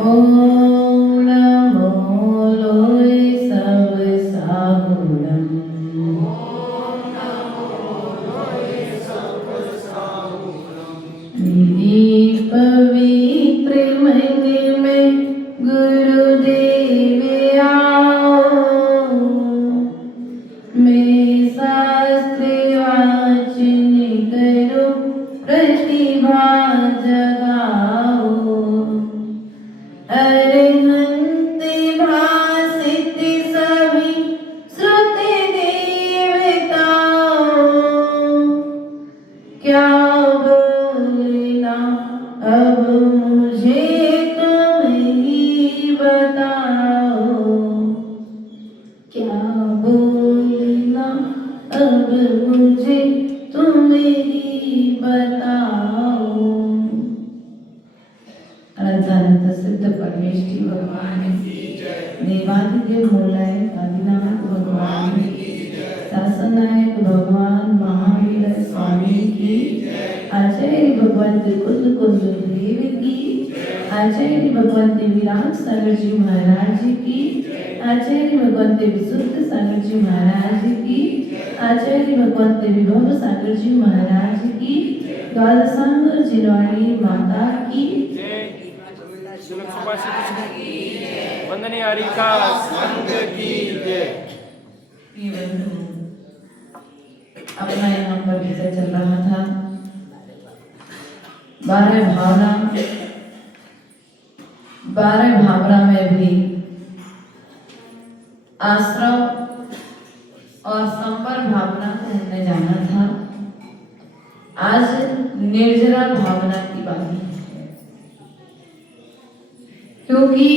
ओम नमो लोय सब साहुरम। विधि पवित्र मन में गुरुदेव आओ, मैं शास्त्र वाचन करो प्रतिभा जगाओ। अरहंत भासित सभी श्रुति देवताओ, क्या बोलना अब मुझे तुम ही बताओ। क्या बोलना अब मुझे तुम ही बताओ। अनंत सिद्ध परमेष्टि भगवान देवादिदेव मूलाय आदिनाथ भगवान शासनायक भगवान महावीर स्वामी की, आचार्य भगवंत कुंद कुंद देव की, आचार्य भगवंत विराट सागर जी महाराज की, आचार्य भगवंत विशुद्ध सागर जी महाराज की, आचार्य भगवंत विभव सागर जी महाराज की, द्वादशांग जिनवाणी माता की, वंदनीय हरिका संघ की जय। अपना यहाँ पर विषय चल रहा था 12 भावना। 12 भावना में भी आश्रम और संपर भावना को हमने जाना था। आज निर्जरा भावना की बात है, क्योंकि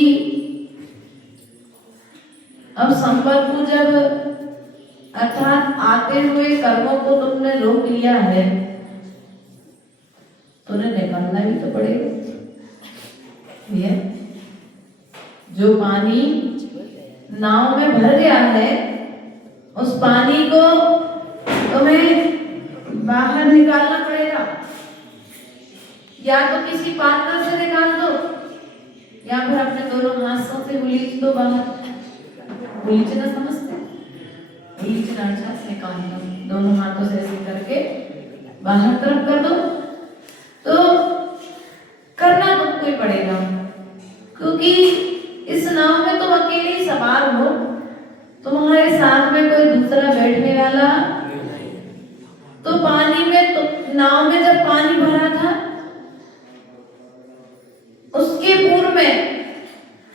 अब संपर्क को जब अर्थात आते हुए कर्मों को तुमने रोक लिया है तो उन्हें निकालना भी तो पड़ेगा। ये जो पानी नाव में भर गया है, उस पानी को तुम्हें बाहर निकालना पड़ेगा। या तो किसी पात्र से निकाल दो, या फिर अपने दोनों हाथों से उलीच दो बाहर। उलीचना समझते? उलीचना अच्छा निकाल दो, दोनों हाथों से ऐसे करके बाहर तरफ कर दो। तो करना तुमको ही पड़ेगा, क्योंकि इस नाव में तुम अकेले ही सवार हो, तुम्हारे साथ में कोई दूसरा बैठने वाला। तो पानी में तो नाव में जब पानी भरा था, उसके पूर्व में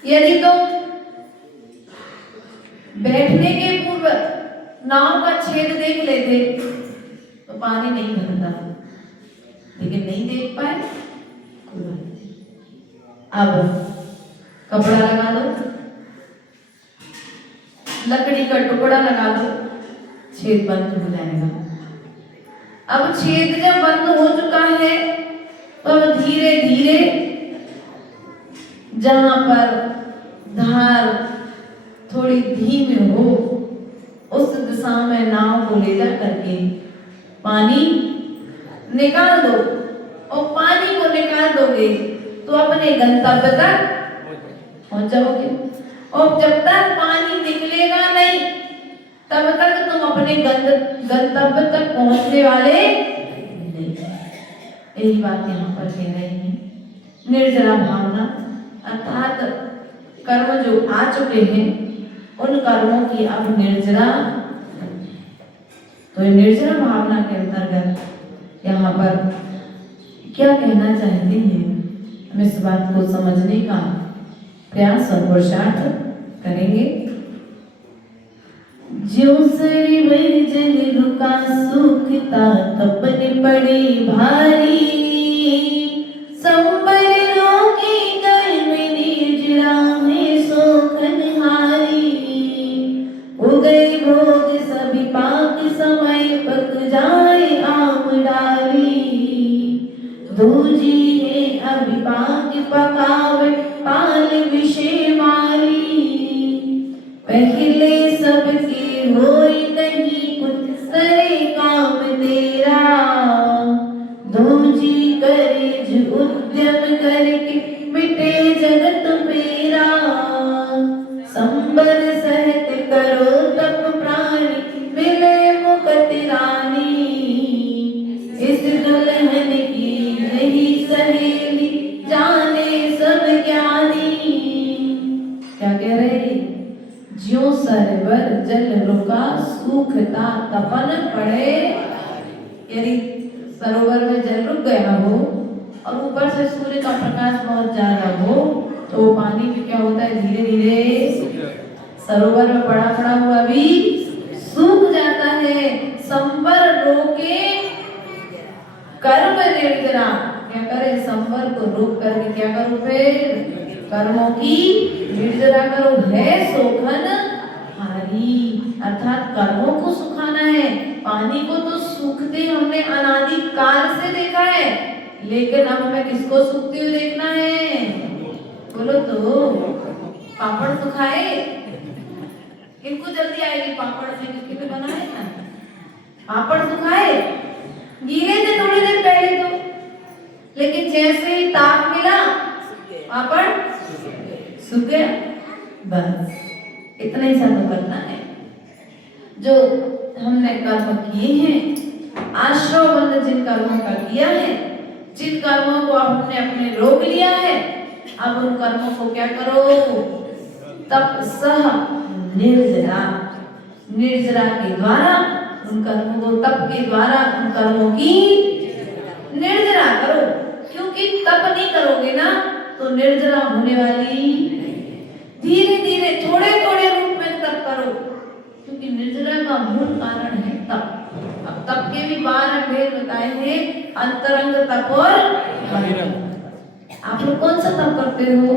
यदि तुम बैठने के पूर्व नाव का छेद देख लेते तो पानी नहीं भरता, लेकिन नहीं देख पाए। अब कपड़ा लगा दो, लकड़ी का टुकड़ा लगा दो, छेद बंद हो जाएगा। अब छेद जब बंद हो चुका है तो अब धीरे धीरे जहां पर धार थोड़ी धीमी हो, उस दिशा में नाव को ले जा करके पानी निकाल दो। और पानी को निकाल दोगे तो अपने गंतव्य तक पहुंच जाओगे। और जब तक पानी निकलेगा नहीं, तब तक तुम अपने गंतव्य तक पहुंचने वाले नहीं। यही बात यहाँ पर कह रहे हैं। निर्जरा भावना अर्थात कर्म जो आ चुके हैं, उन कर्मों की अब निर्जरा। तो निर्जरा भावना के अंतर्गत यहाँ पर क्या कहना चाहते हैं, हम इस बात को समझने का प्रयास और पुरुषार्थ करेंगे। जो सरी जल रुका सुखता तपने पड़े भारी, संबर लोकी कर्म निर्जरा में सोखन हारी। उदय भोग सभी पाक समय पक जाए आम डाली। दूजी है अभिपाक पकावट पाल विषय वाली। पहले सबके होई नहीं कुछ सरे काम तेरा। दूजी करे जो उद्यम करके मिटे जगत सरवर जल रुका सूखता तपन पड़े। यदि सरोवर में जल रुक गया हो और ऊपर से सूर्य का प्रकाश बहुत ज्यादा हो तो वो पानी भी क्या होता है, धीरे धीरे सरोवर में पड़ा पड़ा हुआ भी सूख जाता है। संवर रोके कर्म निर्जरा, क्या करे, संवर को रोक करके क्या करो, फिर कर्मों की निर्जरा करो। है सोखन हारी, अर्थात कर्मों को सुखाना है। पानी को तो सूखते हमने अनादि काल से देखा है, लेकिन अब हमें किसको सूखते हुए देखना है, बोलो तो। पापड़ सुखाए, किनको जल्दी आएगी पापड़ से, किसके बनाए ना पापड़ सुखाए, गिरे थे थोड़ी देर पहले तो, लेकिन जैसे ही ताप मिला पापड़ सूख गया। बस इतना ही सा तो करना है। जो हमने कर्म किए हैं, आश्रव बंध जिन कर्मों का किया है, जिन कर्मों को हमने अपने रोक लिया है, अब उन कर्मों को क्या करो, तप सह निर्जरा, निर्जरा के द्वारा उन कर्मों को, तप के द्वारा उन कर्मों की निर्जरा करो। क्योंकि तप नहीं करोगे ना तो निर्जरा होने वाली। धीरे धीरे थोड़े थोड़े रूप में तप करो, क्योंकि निर्जरा का मूल कारण है तप। अब तप के भी 12 भेद बताए हैं, अंतरंग तप और बहिरंग। आप लोग कौन सा तप करते हो?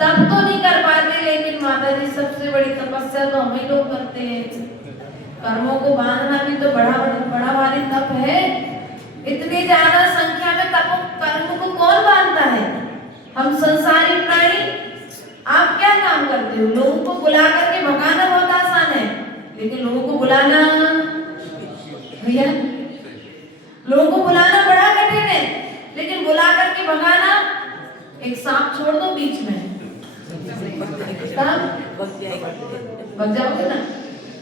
तप तो नहीं कर पाते, लेकिन माता जी सबसे बड़ी तपस्या तो हम ही लोग करते हैं। कर्मों को बांधना भी तो बड़ा भारी तप है। इतनी ज्यादा संख्या में तप कर्म को कौन बांधता है? हम संसारी प्राणी। आप क्या काम करते हो? लोगों को बुला करके भगाना बहुत आसान है, लेकिन लोगों को बुलाना, भैया लोगों को बुलाना बड़ा कठिन है, लेकिन बुला करके भगाना, एक सांप छोड़ दो बीच में, बच जाओगे ना।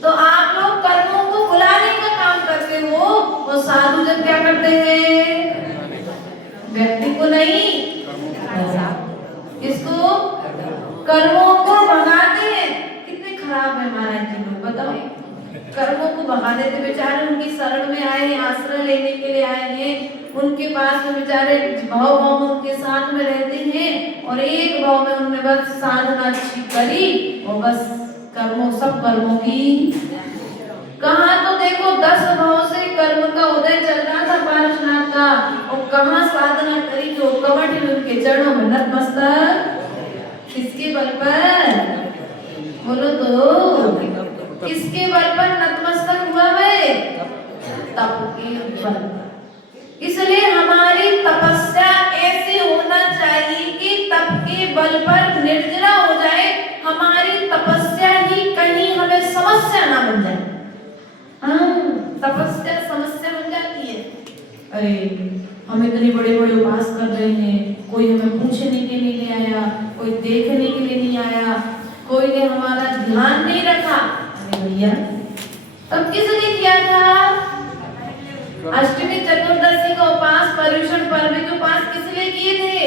तो आप लोग कर्मों को बुलाने का काम करते हो, वो साधु जन क्या करते हैं? व्यक्ति को नहीं, किसको? कर्मों को भगाते हैं। कितने खराब है महाराज जी लोग, बताओ। कर्मों को भगा देते, बेचारे उनकी शरण में आए हैं, आश्रय लेने के लिए आए हैं, उनके पास में बेचारे भाव भाव उनके साथ में रहते हैं, और एक भाव में उन्होंने बस साधना अच्छी करी और बस कर्मों, सब कर्मों की कहाँ तो देखो 10 भाव से कर्म का उदय चल रहा था पार्श्वनाथ का, और कहाँ साधना करी जो कमठ में उनके चरणों में नतमस्तक। किसके बल पर, बोलो तो, किसके बल पर नतमस्तक हुआ है? तप के बल पर। इसलिए हमारी तपस्या ऐसे होना चाहिए कि तप के बल पर निर्जरा हो जाए, हमारी तपस्या ही कहीं हमें समस्या ना बन जाए। तपस्या समस्या बन जाती है। अरे हम इतने बड़े बड़े उपास कर रहे हैं, कोई हमें पूछने के लिए नहीं आया, कोई देखने के लिए नहीं आया, कोई ने हमारा ध्यान नहीं रखा। अरे भैया तब किसने किया था? अष्टमी चतुर्दशी का उपास, पर्युषण पर्व के उपास किस लिए किए थे?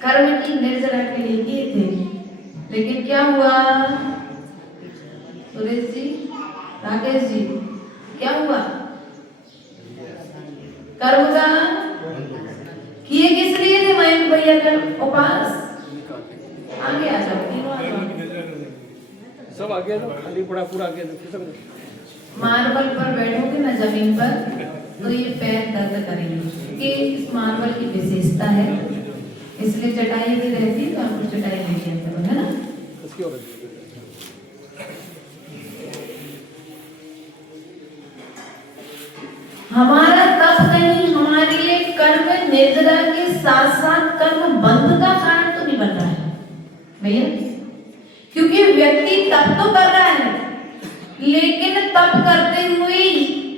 कर्म की निर्जरा के लिए किए थे। लेकिन क्या हुआ सुरेश जी, राकेश जी, क्या हुआ? कर्म का किए किस लिए थे? मयंक भैया का उपास। आगे आ जाओ, सब आगे लो, खाली पूरा आगे लो। मार्बल पर बैठोगे ना जमीन पर, तो ये पैर दर्द करेंगे, कि इस मार्बल की विशेषता है, इसलिए चटाई भी रहती है, तो आपको चटाई लेके आते हो, है ना? हमारा तप नहीं हमारे लिए कर्म निर्जरा के साथ साथ कर्म बंध का कारण तो नहीं बन रहा है भैया, क्योंकि व्यक्ति तप तो कर रहा है, लेकिन तप करते हुए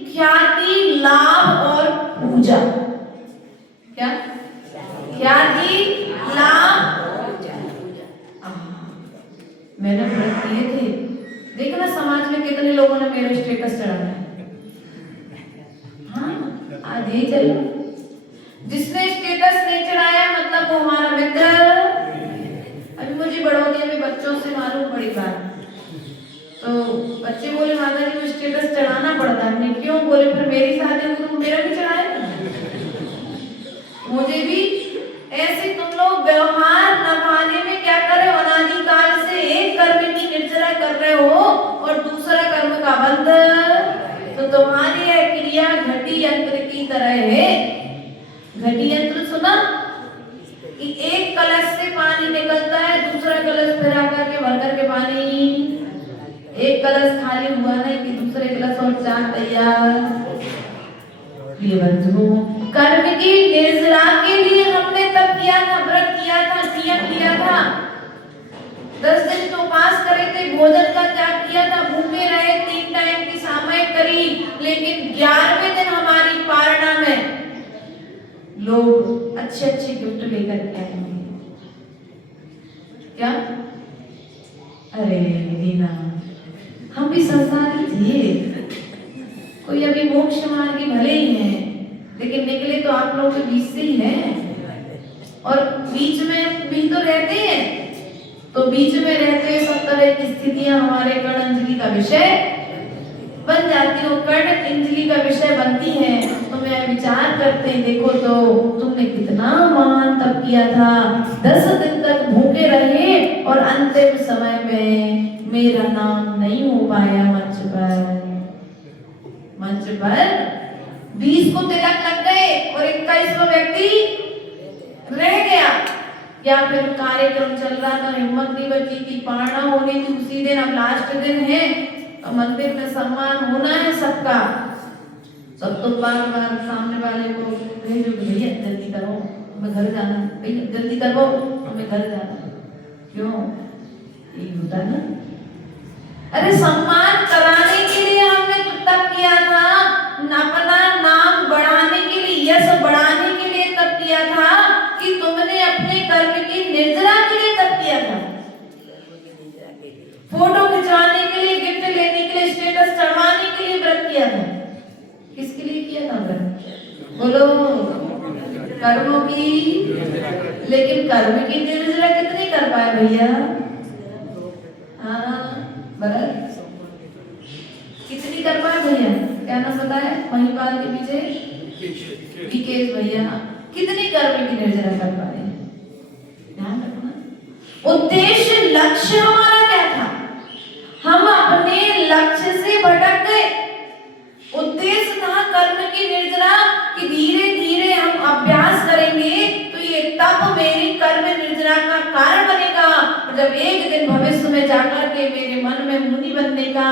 ख्याति, लाभ और पूजा, क्या ख्याति, लाभ, मैंने व्रत किए थे, देखना समाज में कितने लोगों ने मेरा स्टेटस चढ़ाया है। आज ही चलो, जिसने स्टेटस नहीं चढ़ाया मतलब वो हमारा मित्र दिया मैं बच्चों से मालूम पड़ी बात। तो बच्चे बोले माता जी को स्टेटस चढ़ाना पड़ता है। हमने क्यों? बोले फिर मेरी शादी हो तो मेरा भी चढ़ाए, मुझे भी। ऐसे तुम लोग व्यवहार निभाने में क्या कर रहे हो? अनादिकाल से एक कर्म की निर्जरा कर रहे हो और दूसरा कर्म का बंध। तो तुम्हारी यह क्रिया घटी यंत्र की तरह है। घटी यंत्र सुना कि एक कलश से पानी निकलता है, दूसरा कलश फिर आकर के भर करके पानी, एक कलश खाली हुआ नहीं कि दूसरे कलश और चार तैयार। प्रिय बंधुओं, कर्म की निर्जरा के लिए हमने तब किया था, व्रत किया था, नियम लिया था। 10 दिन तो उपास करे थे, भोजन का त्याग किया था, भूखे रहे, 3 टाइम की सामयिक करी। लेकिन 11वें दिन हमारी पारणा में लोग अच्छे अच्छे गिफ्ट लेकर के आएंगे। क्या? अरे रीना, हम भी संसारी थे, कोई अभी मोक्ष मार्गी भले ही हैं, लेकिन निकले तो आप लोग के बीच से ही हैं और बीच में भी तो रहते हैं। तो बीच में रहते सब तरह की स्थितियां हमारे कर्ण अंजलि का विषय बन जाती हो, कर्ण अंजलि का विषय बनती है। तो मैं विचार करते हैं, देखो तो तुमने कितना महान तप किया था, 10 दिन तक भूखे रहे और अंतिम समय में मेरा नाम नहीं हो पाया मंच पर। मंच पर 20 को तिलक लग गए और 21वां व्यक्ति रह गया। या फिर कार्यक्रम चल रहा था, हिम्मत नहीं बची थी, पारणा होनी थी उसी दिन, अब लास्ट दिन है तो मंदिर में सम्मान होना है सबका। सब तो बार बार सामने वाले को भेजो, भैया जल्दी करो हमें घर जाना, भैया जल्दी करो हमें घर जाना। क्यों? ये होता ना। अरे सम्मान कराने के लिए हमने तप किया था, अपना नाम बढ़ाने के लिए, यश बढ़ाने के लिए तप किया था कि तुमने अपने कर्म की निर्जरा के लिए तप किया था। फोटो खिंचवाने के लिए, गिफ्ट लेने के लिए, स्टेटस चढ़वाने के लिए व्रत किया था। किसके लिए किया था व्रत? बोलो, कर्मों की। लेकिन कर्म की निर्जरा कितनी कर पाए भैया? हाँ भरत, कितनी कर पाए भैया? क्या नाम बताया महिपाल के पीछे? विकेश भैया। कितनी कर्म की निर्जरा कर पाए? ध्यान रखना। उद्देश्य लक्ष्य हमारा क्या था? हम अपने लक्ष्य से भटक गए। उद्देश्य था कर्म की निर्जरा कि धीरे धीरे हम अभ्यास करेंगे तो ये तप मेरी कर्म निर्जरा का कारण बनेगा। और जब एक दिन भविष्य में जाकर के मेरे मन में मुनि बनने का,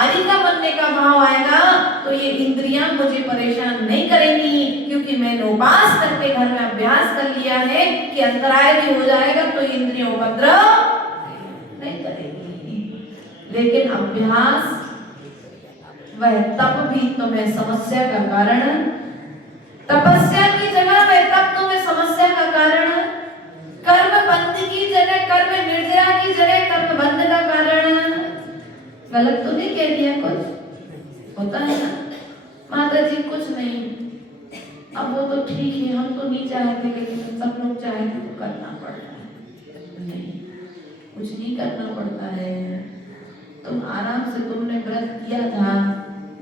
आरिका बनने का भाव आएगा तो ये इंद्रियां मुझे परेशान नहीं करेंगी, क्योंकि मैंने उपास करके घर में अभ्यास कर लिया है कि अंतराय भी हो जाएगा तो इंद्रियों उपद्रव नहीं करेगी। लेकिन अभ्यास वह तप भी तुम्हें समस्या का कारण, तपस्या की जगह वह तप तुम्हें समस्या का कारण, कर्म बंध की जगह कर्म निर्जरा की जगह कर्म बंध का कारण। गलत तो नहीं कह दिया? कुछ होता है ना माता जी? कुछ नहीं, अब वो तो ठीक है, हम तो नहीं चाहते लेकिन सब लोग चाहे तो करना पड़ता है। नहीं, कुछ नहीं करना पड़ता है। तुम आराम से, तुमने व्रत किया था,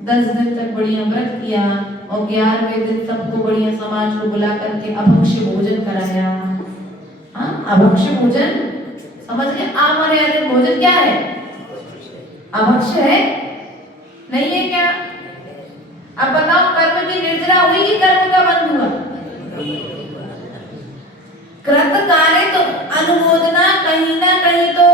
10 दिन तक बढ़िया व्रत किया और 11वें दिन सबको बढ़िया समाज को बुला करके अभक्ष्य भोजन कराया। हाँ, अभक्ष्य भोजन समझ गए? अमर्यादित भोजन क्या है? अभक्ष्य है, नहीं है क्या? अब बताओ, कर्म की निर्जरा हुई कि कर्म का बंध हुआ? कृत कार्य तो अनुमोदना कहीं ना कहीं तो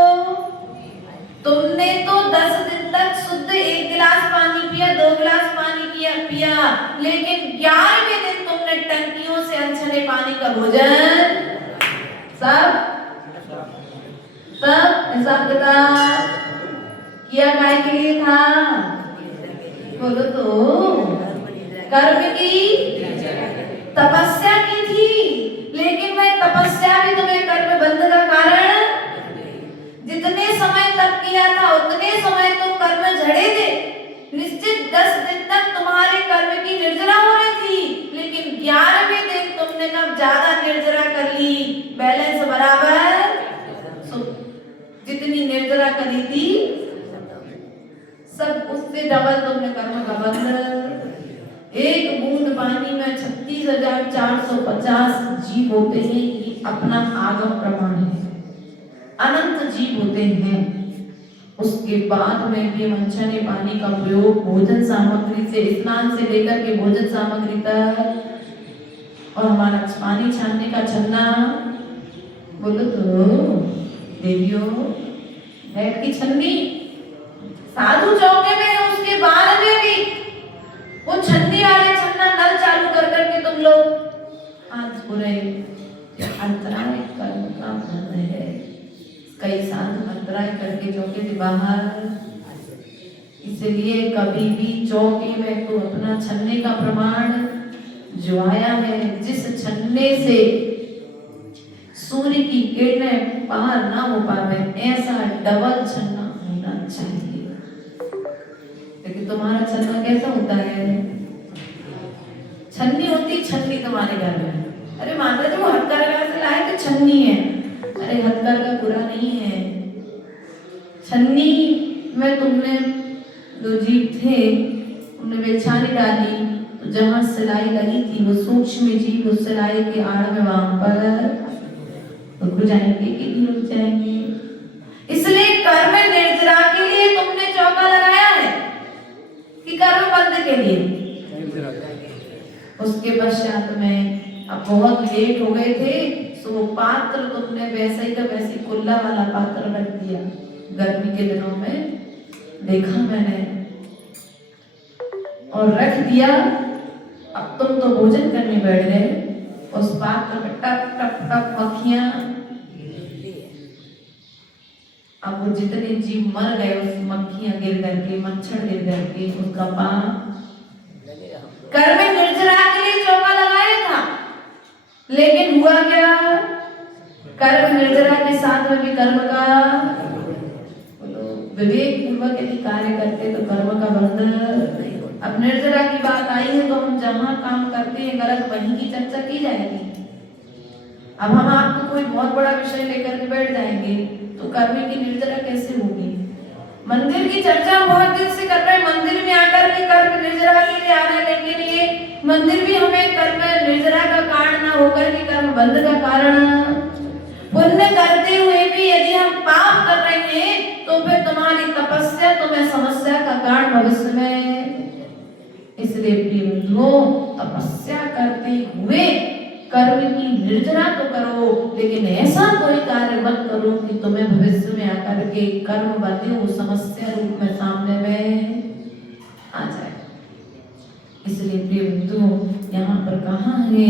तुमने तो 10 दिन तक शुद्ध 1 गिलास पानी पिया, 2 गिलास पानी पिया, लेकिन 11वें दिन तुमने टंकियों से अनछने पानी का भोजन सब हिसाब किताब किया काय के लिए था? बोलो तो। कर्म की तपस्या की थी, लेकिन वह तपस्या भी तुम्हें कर्म बंध का कारण। जितने समय तक किया था उतने समय तुम कर्म झड़े थे। निश्चित 10 दिन तक तुम्हारे कर्म की निर्जरा हो रही थी, लेकिन 11वें दिन तुमने कब ज्यादा निर्जरा कर ली, बैलेंस बराबर। पानी में 36,450 जीव होते हैं, ये अपना आगम प्रमाण है। अनंत जीव होते हैं। उसके बाद में भी मंशा ने पानी का प्रयोग भोजन सामग्री से, स्नान से लेकर के भोजन सामग्री तक, और हमारा पानी छानने का छन्ना, बोलो तो देवियों, बैठ की छन्नी साधु चौके में, उसके बाद में भी वो छन्नी वाले छन्ना नल चालू कर करके तुम लोग आज पूरे अंतराय कर्म का फल है। कई साधु अंतराय करके चौके से बाहर, इसलिए कभी भी चौके में तो अपना छन्ने का प्रमाण जो आया है, जिस छन्ने से सूर्य की किरणें पार ना हो पावे, ऐसा डबल छन्ना होना चाहिए। लेकिन तुम्हारा छन्ना कैसा होता है? छन्नी होती, छन्नी तुम्हारे घर में, अरे माता जी वो हथकरघा से लाए तो छन्नी है, अरे हथकरघा बुरा नहीं है। छन्नी में तुमने जो जीव थे उन्हें बेलछानी डाली, तो जहां सिलाई लगी थी वो सूक्ष्म जीव उस सिलाई के आड़ में वहां पर रुक जाएंगे कि नहीं रुक जाएंगे। इसलिए कर्म निर्जरा के लिए तुमने चौका लगाया है कि कर्म बंद के लिए? उसके पश्चात में अब बहुत लेट हो गए थे, सो वो पात्र तुमने वैसे ही का वैसे कुल्ला वाला पात्र रख दिया। गर्मी के दिनों में देखा मैंने, और रख दिया। अब तुम तो भोजन करने बैठ गए, उस पात्र में टप टप टप मक्खियां, अब वो जितने जीव मर गए, उस मक्खियां गिर करके, मच्छर गिर करके उसका पाप। कर्म निर्जरा के लिए चौका लगाया था, लेकिन हुआ क्या? कर्म निर्जरा के साथ में भी कर्म का विवेक पूर्वक यदि कार्य करते तो कर्म का बंधन। अब निर्जरा की बात आई है तो हम जहां काम करते हैं गलत, वहीं की चर्चा की जाएगी। अब हम आपको कोई बहुत बड़ा विषय लेकर के बैठ जाएंगे तो कर्म की निर्जरा कैसे होगी? मंदिर की चर्चा बहुत दिन से कर रहे हैं, मंदिर में आकर के कर्म निर्जरा के लिए आ रहे हैं, लेकिन ये मंदिर भी हमें कर्म निर्जरा का कारण ना होकर के कर्म बंध का कारण। पुण्य करते हुए भी यदि हम पाप कर रहे हैं तो फिर तुम्हारी तपस्या तुम्हें समस्या का कारण भविष्य में। इसलिए प्रिय बंधुओं, तपस्या करते हुए कर्म की निर्जरा तो करो, लेकिन ऐसा कोई कार्य मत करो कि तुम्हें भविष्य में आकर के कर्म बंधे वो समस्या रूप में सामने में आ जाए। इसलिए प्रिय बंधुओं, यहाँ पर कहा है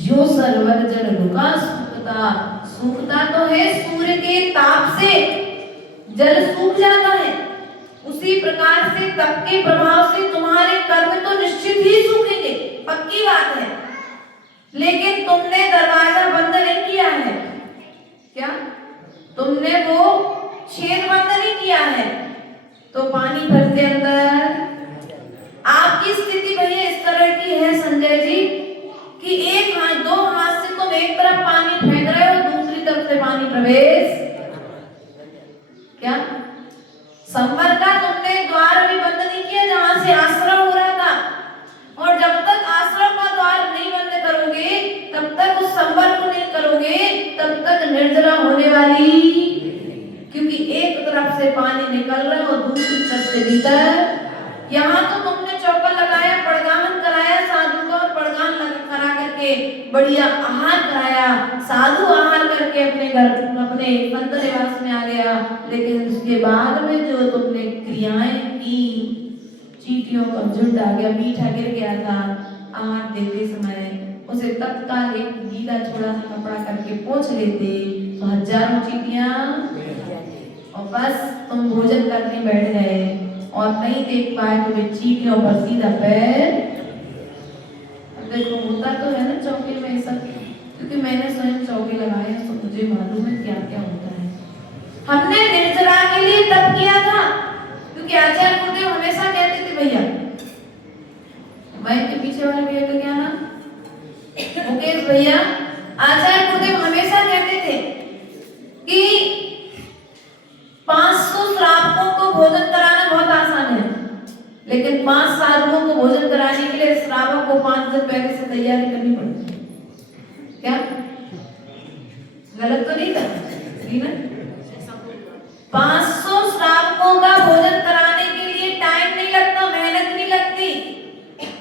जो सरवर जल रुका सूखता, सूखता तो है सूर्य के ताप से जल सूख जाता है, उसी प्रकार से तप के प्रभाव से तुम्हारे कर्म तो निश्चित ही सूखेंगे, पक्की बात है। लेकिन तुमने दरवाजा बंद नहीं किया है, क्या तुमने वो छेद बंद नहीं किया है, तो पानी भरते अंदर। आपकी स्थिति भैया इस तरह की है संजय जी कि एक हाथ, दो हाथ से तुम एक तरफ पानी फेंक रहे हो, दूसरी तरफ से पानी प्रवेश, क्या संबर का तुमने द्वार भी बंद नहीं किया जहां से आश्रम हो रहा था, और जब तक आश्रम का द्वार नहीं बंद करोगे, तब तक उस संबर को नहीं करोगे, तब तक निर्जरा होने वाली, क्योंकि एक तरफ से पानी निकल रहा है और दूसरी तरफ से भीतर। यहाँ तो तुमने चौका लगाया, पड़गामन कराया साधु को, और पड़गान करा करके बढ़िया आहार कराया, साधु आहार करके अपने घर, अपने संत निवास में आ गया। लेकिन उसके बाद में जो तुमने क्रियाएं की, चींटियों का झुंड आ गया, मीठा गिर गया था, आहार देते समय उसे तत्काल एक गीला छोटा सा कपड़ा करके पोंछ लेते तो हजारों चींटियां, और बस तुम भोजन करने बैठ गए और नहीं देख पाए तो वे चींटियों पर सीधा पैर। अब देखो होता तो है ना चौके में ऐसा, क्योंकि मैंने स्वयं चौके लगाए तो मुझे मालूम है क्या क्या होता है। हमने निर्जरा के लिए तप किया था, क्योंकि आचार्य गुरुदेव हमेशा कहते थे, भैया माइक के पीछे वाले भैया का क्या नाम, मुकेश भैया, आचार्य गुरुदेव हमेशा कहते थे कि 500 श्रावकों को भोजन कराना बहुत आसान है, लेकिन 5 साधुओं को भोजन कराने के लिए श्रावक को 5 दिन पहले से तैयारी करनी पड़ती है। क्या गलत तो नहीं था? ठीक ना? 500 श्रावकों का भोजन कराने के लिए टाइम नहीं लगता, मेहनत नहीं लगती,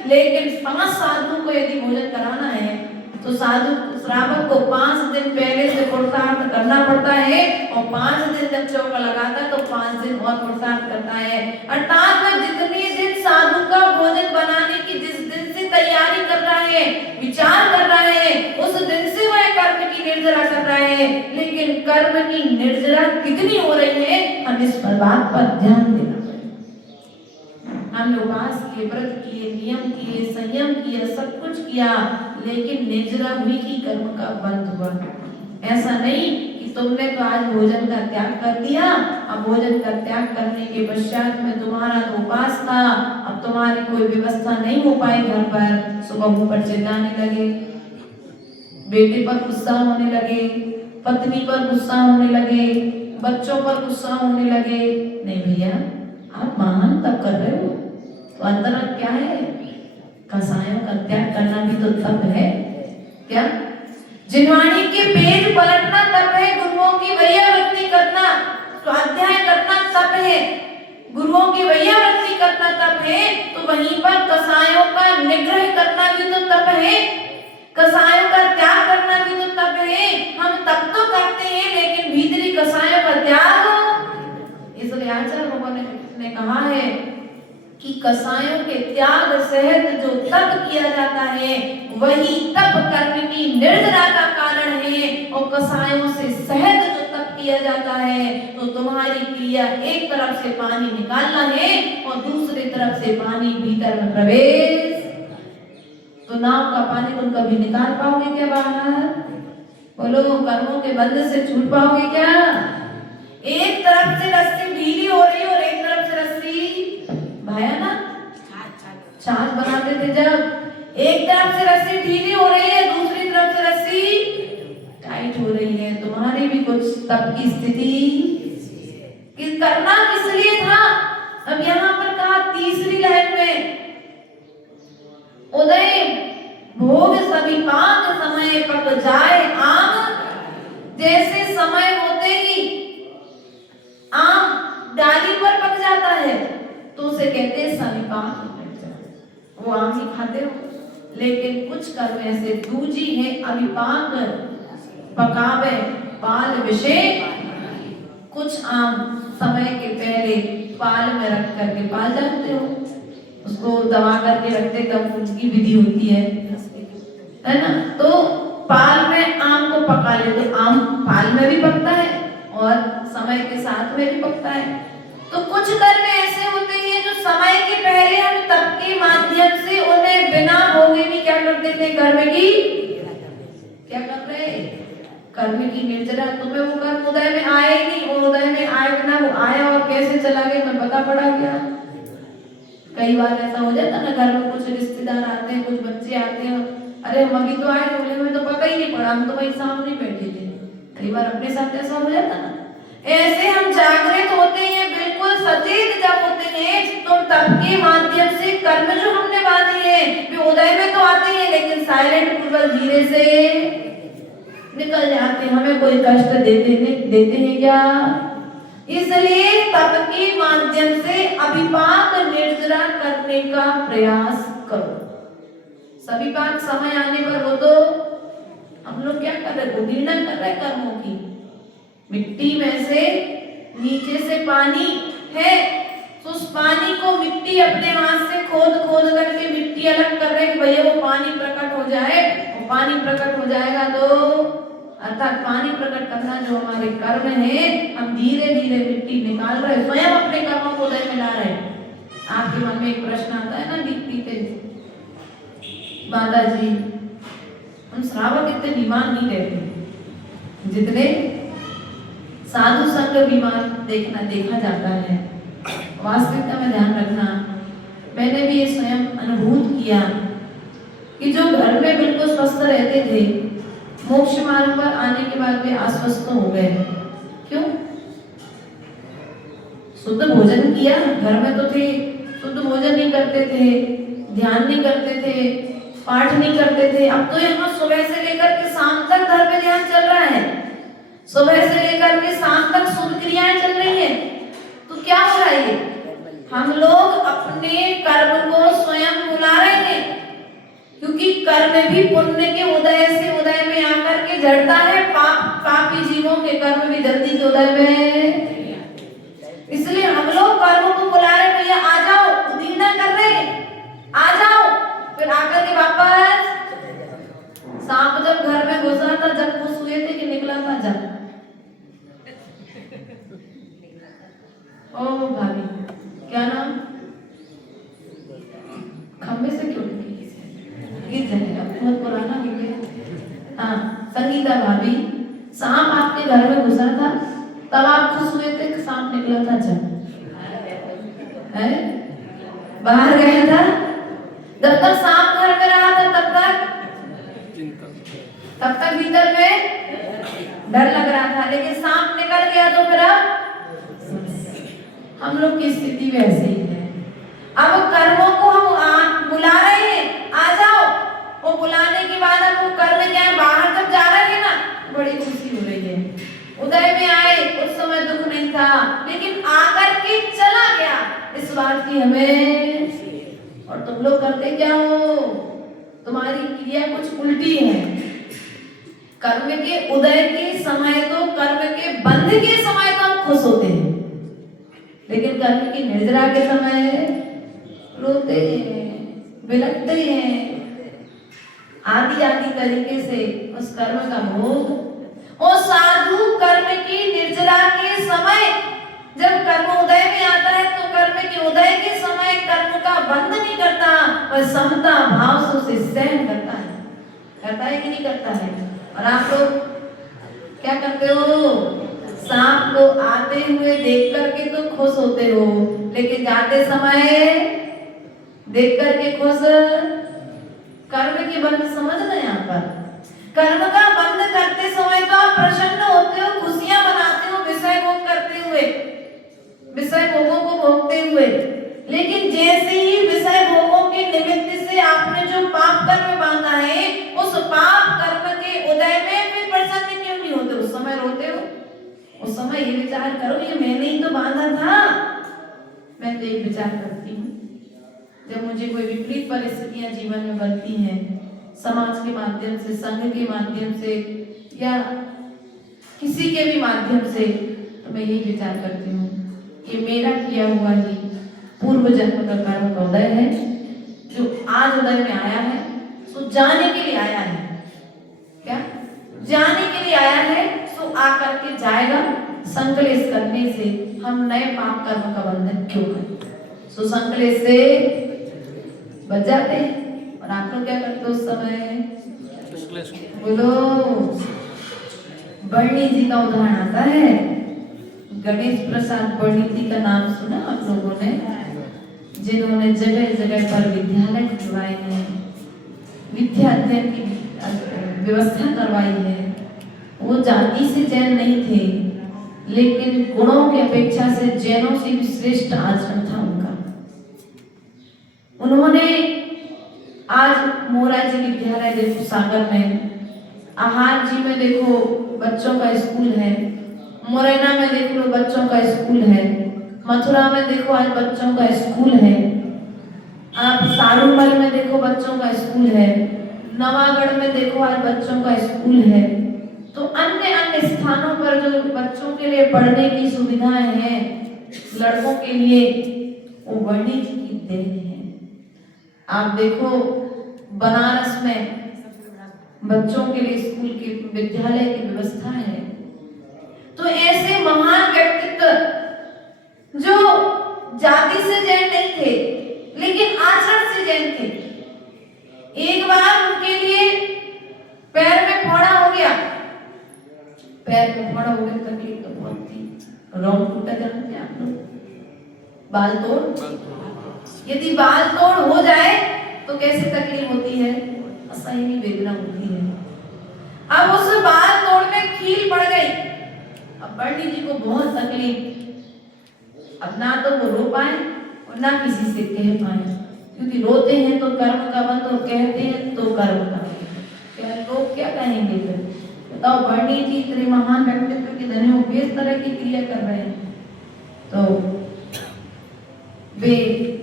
लेकिन 5 साधुओं को यदि भोजन कराना है तो साधु श्रावक को 5 दिन पहले से पुरुषार्थ करना पड़ता है, और 5 दिन जब चौका लगाता है तो 5 दिन और पुरुषार्थ करता है। अर्थात वह जितने दिन साधु का भोजन बनाने की जिस दिन से तैयारी कर रहा है, विचार कर रहा है, उस दिन से वह कर्म की निर्जरा कर रहा है। लेकिन कर्म की निर्जरा कितनी हो रही है, हम इस बात पर ध्यान देना। हमने उपवास किए, व्रत किए, नियम किए, संयम किया, सब कुछ किया, लेकिन निर्जरा हुई कि कर्म का बंध हुआ। ऐसा नहीं कि तुमने तो आज भोजन का त्याग कर दिया, अब भोजन का त्याग करने के पश्चात में तुम्हारा तो उपवास था, अब तुम्हारी कोई व्यवस्था नहीं हो पाई घर पर, सुबह ऊपर चिल्लाने लगे, बेटे पर गुस्सा होने लगे, पत्नी पर गुस्सा होने लगे, बच्चों पर गुस्सा होने लगे। नहीं भैया, आप महान तप कर रहे हो, तो अंतराल क्या है? कसायों का त्याग करना भी तो तप है। क्या? जिनवाणी के पेज पलटना तप है, गुरुओं की वैयावृत्ति करना, स्वाध्याय करना तप है, गुरुओं की वैयावृत्ति करना तप है, तो वहीं पर कसायों का निग्रह करना भी तो तप है, कसायों का त्याग करना भी तो तप है। हम तप तो करते हैं, लेकिन भीतरी कसायों का त्याग, इसलिए आचार्य भगवान ने कहा है कि कसायों के त्याग सहित जो तप किया जाता है वही तप कर्म की निर्जरा का कारण है, और कसायों से सहित जो तप किया जाता है तो तुम्हारी क्रिया एक तरफ से पानी निकालना है और दूसरी तरफ से पानी भीतर में प्रवेश। तो नाव का पानी तुम कभी निकाल पाओगे क्या बाहर? बोलो, कर्मों के बंध से छूट पाओगे क्या? एक तरफ से रस्सी ढीली हो रही और एक तरफ से रस्सी भाया ना छाछ बनाते थे, जब एक तरफ से रस्सी ढीली हो रही है, दूसरी तरफ से रस्सी टाइट हो रही है, तुम्हारी भी कुछ तब की स्थिति कि करना किस लिए था। अब यहाँ पर कहा तीसरी लहर में उदय भोग सभी पाक समय पक जाए आम, जैसे समय होते ही आम डाली पर पक जाता है तो उसे कहते हैं सविपाक, वो आम ही खाते हो। लेकिन कुछ कर्म ऐसे दूजी है अविपाक पकावे पाल विषय, कुछ आम समय के पहले पाल में रख करके पाल जाते हो, उसको दबा करके रखते तब उनकी विधि होती है ना। तो पाल में आम को पका ले तो आम पाल में भी पकता है और समय के साथ में भी पकता है। तो कुछ कर्म ऐसे होते हैं जो समय के पहले हम तप के माध्यम से उन्हें बिना भोगे भी क्या कर देते हैं, कर्म की क्या कर रहे, कर्म की निर्जरा। तुम्हें वो कर्म उदय में आए ही नहीं, और उदय में आए बिना वो आया और कैसे चला गया मैं पता पड़ा क्या। कई बार ऐसा हो जाता ना, घर में कुछ रिश्तेदार आते हैं, कुछ बच्चे आते हैं, अरे हम अभी तो आए, बोले हमें तो पता ही नहीं पड़ा, हम तो वही सामने बैठे थे। कई बार अपने साथ ऐसा हो जाता ना। ऐसे हम जागृत होते हैं, बिल्कुल सचेत जब होते हैं तो तप के माध्यम से कर्म जो हमने बांधे हैं वे उदय में तो आते हैं, लेकिन साइलेंट पूर्वक धीरे से निकल जाते हैं, हमें कोई कष्ट देते हैं क्या। इसलिए तप के माध्यम से अभिपाक निर्जरा करने का प्रयास करो। सविपाक समय आने पर वो तो हम लोग क्या कर रहे, उदीर्णा कर रहे कर्मों की। मिट्टी में से नीचे से पानी है तो उस पानी को मिट्टी अपने हाथ से खोद खोद करके मिट्टी अलग कर रहे कि भैया वो पानी प्रकट हो जाए, वो पानी प्रकट हो जाएगा तो अर्थात पानी प्रकट करना जो हमारे कर्म है, हम धीरे धीरे मिट्टी निकाल रहे, स्वयं अपने कर्मों को उदय में ला रहे। आपके मन में एक प्रश्न आता है ना बीते माता जी, हम श्रावक इतने बीमार नहीं रहते जितने साधु संग बीमार देखा जाता है। वास्तविकता में ध्यान रखना, मैंने भी ये स्वयं अनुभूत किया कि जो घर में बिल्कुल स्वस्थ रहते थे, मोक्ष मार्ग पर आने के बाद वे अस्वस्थ हो गए। क्यों? शुद्ध भोजन किया, घर में तो थे, शुद्ध भोजन नहीं करते थे, ध्यान नहीं करते थे, पाठ नहीं करते थे। अब तो यहाँ सुबह से लेकर के शाम तक धर्म ध्यान चल रहा है, सुबह से लेकर के शाम तक शुभ क्रियाएं चल रही है। तो क्या हो रहा है? हम लोग अपने कर्म को स्वयं बुला रहे हैं, क्योंकि कर्म भी पुण्य के उदय से उदय में आकर के जड़ता है। पापी जीवों के कर्म भी जल्दी से उदय में, इसलिए हम लोग कर्मों को बुला रहे, भैया आ जाओ, उदीना कर रहे, आ जाओ। फिर आकर के वापस सांप जब घर में घुसा था, जब खुश हुए थे कि निकला था जब। ओ भाभी, क्या नाम? खंबे से क्यों गीत जाएगा, बहुत पुराना हो गया। हाँ, संगीता भाभी, सांप आपके घर में घुसा था, तब आप खुश हुए थे कि सांप निकला था जब? है? बाहर गया था, जब तक सांप घर में रहा था तब तक भीतर में डर लग रहा था, लेकिन सांप निकल गया तो फिर अब हम लोग की स्थिति वैसे ही है। अब कर्मों को हम बुला रहे हैं, आ जाओ। वो बुलाने के बाद अब वो कर्म क्या है, बाहर जब जा रहे हैं ना, बड़ी खुशी हो रही है। उदय में आए, उस समय दुख नहीं था, लेकिन आकर के चला गया, इस बात की हमें। और तुम लोग करते क्या हो? तुम्हारी क्रिया कुछ उल्टी है। कर्म के उदय के समय तो, कर्म के बंध के समय तो हम खुश होते हैं, लेकिन कर्म की निर्जरा के समय रोते हैं, बिलखते हैं, आदि आदि तरीके से उस कर्म का भोग। और साधु कर्म की निर्जरा के समय, जब कर्म उदय में आता है तो कर्म के उदय के समय कर्म का बंध नहीं करता, वह समता भाव से उसे सहन करता है कि नहीं करता है? और आप लोग क्या करते हो? सांप को आते हुए देख करके तो खुश होते हो, लेकिन जाते समय देख करके खुश। कर्म के बंध समझना, यहाँ पर कर्म का बंध करते समय तो आप प्रसन्न होते हो, खुशियां मनाते हो, विषय भोग करते हुए, विषय भोगों को भोगते हुए। लेकिन जैसे ही विषय भोगों के निमित्त से आपने जो पाप कर्म बांधा है, उस पाप कर्म के उदय में भी प्रसन्न क्यों नहीं होते? उस समय रोते हो। उस समय ये विचार करो, ये मैंने ही तो बांधा था। मैं तो एक विचार करती हूँ, जब मुझे कोई विपरीत परिस्थितियां जीवन में बनती हैं, समाज के माध्यम से, संघ के माध्यम से, या किसी के भी माध्यम से, तो मैं यही विचार करती हूँ कि मेरा किया हुआ ही पूर्व जन्म का कर्म का उदय है, जो आज उदय में आया है, सो जाने के लिए आया है। क्या जाने के लिए आया है, सो आकर के जाएगा। संकलेश करने से हम नए पाप कर्म का बंधन क्यों करें? सो संकलेश से बच जाते हैं। और आप लोग क्या करते हो उस समय? बोलो, बर्णी जी का उदाहरण आता है। गणेश प्रसाद बर्णी जी का नाम सुना आप लोगों ने, जिन्होंने जगह जगह पर विद्यालय खुलवाए हैं, विद्या अध्ययन की व्यवस्था करवाई है। वो जाति से जैन नहीं थे, लेकिन गुणों की अपेक्षा से जैनों से भी श्रेष्ठ आचरण था उनका। उन्होंने आज मोरारजी विद्यालय देखो सागर में, आहार जी में देखो बच्चों का स्कूल है, मुरैना में देख लो बच्चों का स्कूल है, मथुरा में देखो आज बच्चों का स्कूल है, आप सारूमल में देखो बच्चों का स्कूल है, नवागढ़ में देखो आज बच्चों का स्कूल है। तो अन्य अन्य स्थानों पर जो बच्चों के लिए पढ़ने की सुविधाएं हैं लड़कों के लिए, वो बर्णी जी की देन है। आप देखो बनारस में बच्चों के लिए स्कूल की विद्यालय की व्यवस्था है। तो ऐसे महान व्यक्तित्व जो जाति से जैन नहीं थे, लेकिन आचरण से जैन थे। एक बार उनके लिए पैर में फोड़ा हो गया, पैर में फोड़ा हो गया, तकलीफ तो बहुत थी। रोम टूटा, जानते हैं आप लोग, बाल तोड़। यदि बाल तोड़ हो जाए तो कैसे तकलीफ होती है? असहनीय वेदना होती है। अब उस बाल तोड़ में कील पड़ गई, अब बर्णी जी को बहुत तकलीफ। अब ना तो वो रो पाए और ना किसी से कह पाए, क्योंकि रोते हैं तो कर्म का बंध और कहते हैं तो कर्म का बंध। क्या लोग क्या कहेंगे फिर? बताओ, वर्णी जी इतने महान व्यक्तित्व के धनी हो, इस तरह की क्रिया कर रहे हैं। तो वे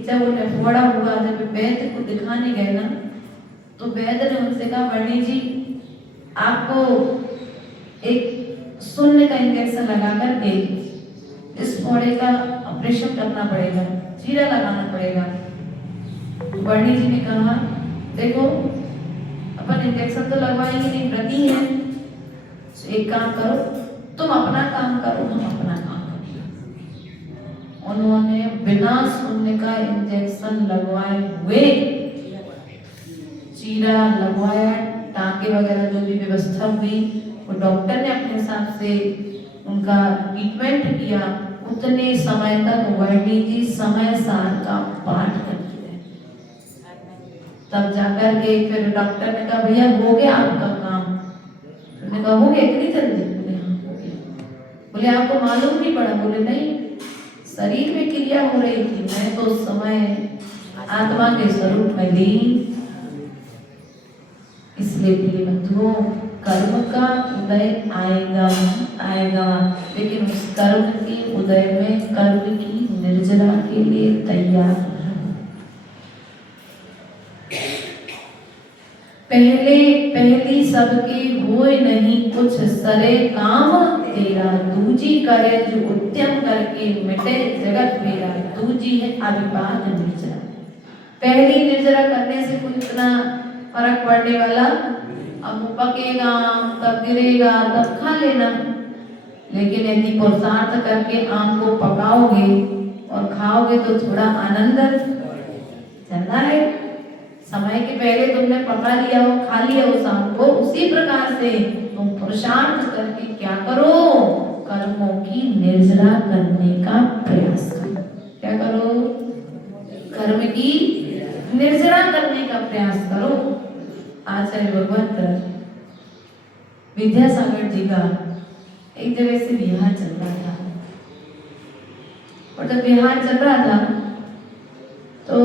जब उन्हें फोड़ा हुआ, जब वैद्य को दिखाने गए ना, तो वैद्य ने उनसे कहा, वर्णी जी आपको एक शून्य का इंजेक्शन लगा करके इस फोड़े का ऑपरेशन करना पड़ेगा, चीरा लगाना पड़ेगा। वर्णी जी ने कहा, देखो अपन इंजेक्शन तो लगवाएंगे नहीं, व्रती है, तो एक काम करो, तुम अपना काम करो, हम अपना काम करेंगे। उन्होंने बिना शून्य का इंजेक्शन लगवाए हुए चीरा लगवाया, टांके वगैरह जो भी व्यवस्था हुई, वो डॉक्टर ने अपने हिसाब से उनका ट्रीटमेंट किया। उतने समय तक वर्णी जी समय सार का पाठ करते रहे। तब जाकर के फिर डॉक्टर ने कहा, भैया हो गया आपका काम? उन्होंने कहा, हो गया इतनी जल्दी? बोले हाँ हो गया। बोले आपको मालूम नहीं पड़ा? बोले नहीं, शरीर में क्रिया हो रही थी, मैं तो उस समय आत्मा के स्वरूप में लीन। इसलिए प्रिय बंधुओं, कर्म का उदय आएगा आएगा, लेकिन उस कर्म के उदय में कर्म की निर्जरा के लिए तैयार रहना। पहली सबके होए नहीं कुछ सरे काम तेरा, दूजी करे जो उद्यम करके मिटे जगत मेरा। दूजी है अभिपाद निर्जरा। पहली निर्जरा करने से कोई इतना फर्क पड़ने वाला, अब वो पकेगा तब गिरेगा तब खा लेना, लेकिन यदि पुरुषार्थ करके आम को पकाओगे और खाओगे तो थोड़ा आनंद चलना है। समय के पहले तुमने पका लिया हो, खा लिया उस आम को, उसी प्रकार से तुम पुरुषार्थ करके क्या करो? कर्मों की निर्जरा करने का प्रयास करो। क्या करो? कर्म की निर्जरा करने का प्रयास करो। आचार्य भगवत विद्यासागर जी का एक जगह से विहार चल रहा था, और जब विहार चल रहा था तो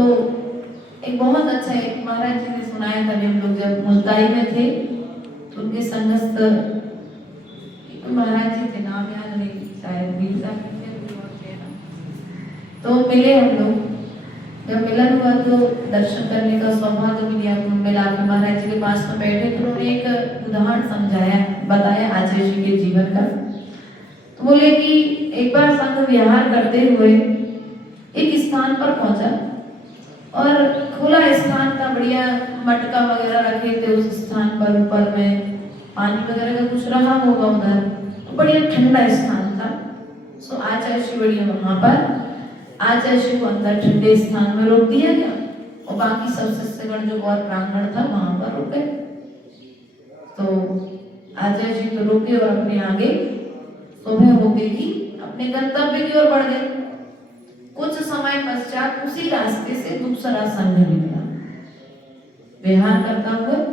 एक बहुत अच्छा, एक महाराज जी ने सुनाया था, हम लोग जब मुल्ताई में थे तो उनके संगस्त महाराज जी थे, नाम याद नहीं, शायद तो मिले हम लोग। जब मिलन हुआ तो दर्शन करने का सौभाग्य मिला, मिला तो महाराज जी के पास में बैठे तो उन्होंने एक उदाहरण समझाया, बताया आचार्य जी के जीवन का। तो बोले कि एक बार संघ विहार करते हुए एक स्थान पर पहुंचा, और खुला स्थान था, बढ़िया मटका वगैरह रखे थे उस स्थान पर, ऊपर में पानी वगैरह का कुछ रहा होगा उधर, तो बढ़िया ठंडा स्थान था। सो आचार्य जी बढ़िया वहां पर, आचार्य जी को अंदर ठंडे स्थान में रोक दिया गया, और बाकी सब शिष्यगण जो और प्रांगण था वहां पर रुक गए। तो आचार्य जी तो रुके और अपने आगे सुबह होते ही अपने गंतव्य की ओर बढ़ गए। कुछ समय पश्चात उसी रास्ते से दूसरा संघ निकला विहार करता हुआ।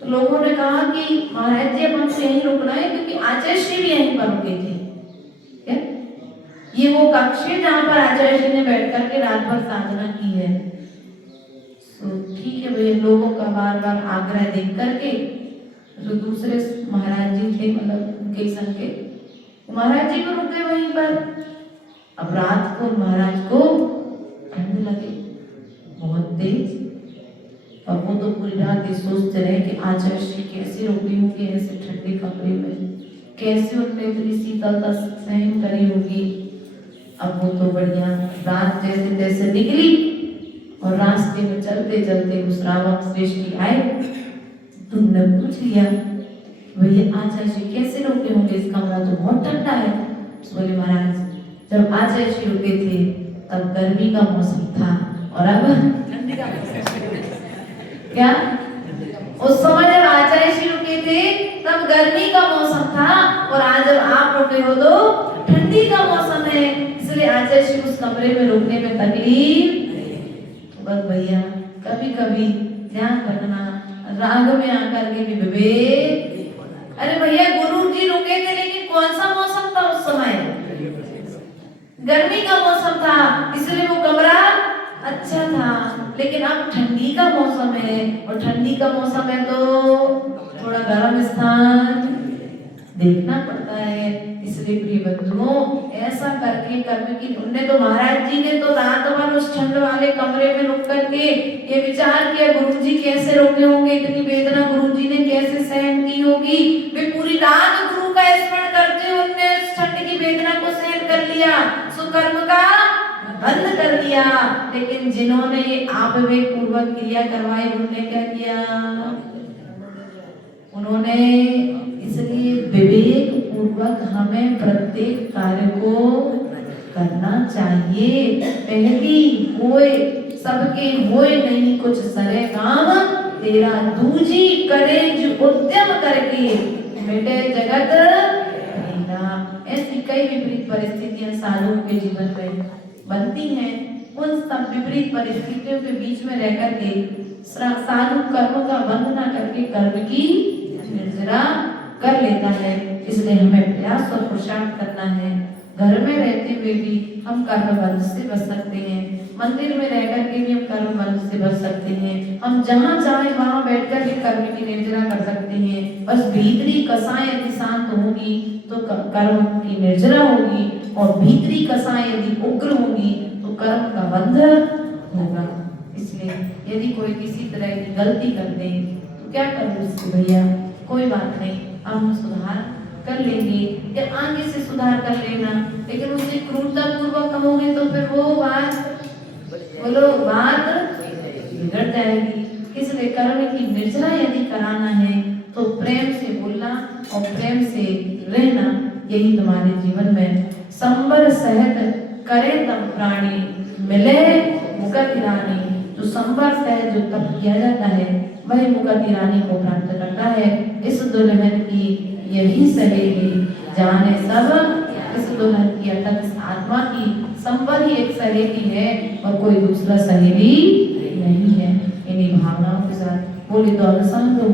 तो लोगों ने कहा कि महाराज जी हम यहीं रुकना है, क्योंकि आचार्य जी भी यहीं पर रुके थे। क्या ये वो कक्ष है जहाँ पर आचार्य जी ने बैठ करके रात भर साधना की है? तो ठीक है भैया, लोगों का बार बार आग्रह देख करके जो दूसरे महाराज जी थे, मतलब उनके संग के महाराज जी को रुके वहीं पर। अब रात को महाराज को ठंड लगे बहुत तेज, और वो तो पूरी रात ये सोचते रहे कि आचार्य जी कैसे रुकी होंगे ऐसे ठंडे कमरे में, कैसे उनने इतनी शीतलता सहन करी होगी। अब वो तो बढ़िया रात जैसे तैसे निकली, और रास्ते में चलते चलते उस रावण श्रेष्ठी आए। तुमने पूछ लिया, भैया आचार्य जी कैसे रुके होंगे, इस कमरा तो बहुत ठंडा है। बोले महाराज जब आचार्य जी रुके थे तब गर्मी का मौसम था, और अब ठंडी का मौसम। क्या उस समय जब आचार्य जी रुके थे तब गर्मी का मौसम था, और आज जब आप रुके हो तो ठंडी का मौसम है, इसलिए आचार्य जी उस कमरे में रुकने में तकलीफ। बस भैया कभी कभी ध्यान रखना, राग में आकर के भी विवेक। अरे भैया गुरु जी रुके थे, लेकिन कौन सा मौसम था उस समय? गर्मी का मौसम था, इसलिए वो कमरा अच्छा था, लेकिन अब ठंडी का मौसम है और ठंडी का मौसम है तो थोड़ा गर्म स्थान देखना पड़ता है। इसलिए प्रिय बंधुओं, ऐसा करके कर्म की उनने तो महाराज जी ने तो रात भर उस ठंड वाले कमरे में रुक करके ये विचार किया, गुरुजी कैसे रोके होंगे, इतनी वेदना गुरुजी ने कैसे सहन की होगी। वे पूरी रात गुरु का स्मरण करते हुए उन्होंने उस ठंड की वेदना को सहन कर लिया, सुकर्म का बंद कर दिया। लेकिन जिन्होंने ये आवेग पूर्वक क्रिया करवाई उन्होंने क्या किया, उन्होंने इसलिए विवेक पूर्वक हमें प्रत्येक कार्य को करना चाहिए। पहली होए सबके होए नहीं कुछ सरे काम, तेरा दूजी करे जो उद्यम करके मिटे जगत मेरा। ऐसी कई विपरीत परिस्थितियां साधुओं के जीवन में बनती हैं। उन सब विपरीत परिस्थितियों के बीच में रह करके साधु कर्म का बंध न करके कर्म की निर्जरा कर लेता है। इसलिए हमें प्रयास और पुरुषार्थ करना है। घर में रहते हुए भी हम कर्म बंध से बच सकते हैं, मंदिर में रह करके भी हम कर्म बंध से बच सकते हैं। हम जहाँ चाहे वहाँ बैठकर भी कर्म की निर्जरा कर सकते हैं। बस भीतरी कसाएं यदि शांत होगी तो कर्म की निर्जरा होगी, और भीतरी कसाएं यदि उग्र होगी तो कर्म का बंध होगा। इसलिए यदि कोई किसी तरह की गलती कर दे तो क्या करूँ उससे, भैया कोई बात नहीं, हम सुधार कर लेंगे या आगे से सुधार कर लेना। लेकिन उससे क्रूरता पूर्वक कहोगे तो फिर वो बात बिगड़ जाएगी। इसलिए कर्म की निर्जरा यदि कराना है तो प्रेम से बोलना और प्रेम से रहना, यही तुम्हारे जीवन में संबर सहत करे तब प्राणी मिले मुकति रानी। जो संबर सहत जो तप किया जाता है वही मुकति रानी को प्राप्त करता है। इस दुल्हन की यही सहेली जाने सब, इस दुल्हन की अर्थात आत्मा की संबर ही एक सहेली है और कोई दूसरा सहेली नहीं है। इन्हीं भावनाओं के साथ बोली दौलत संग तो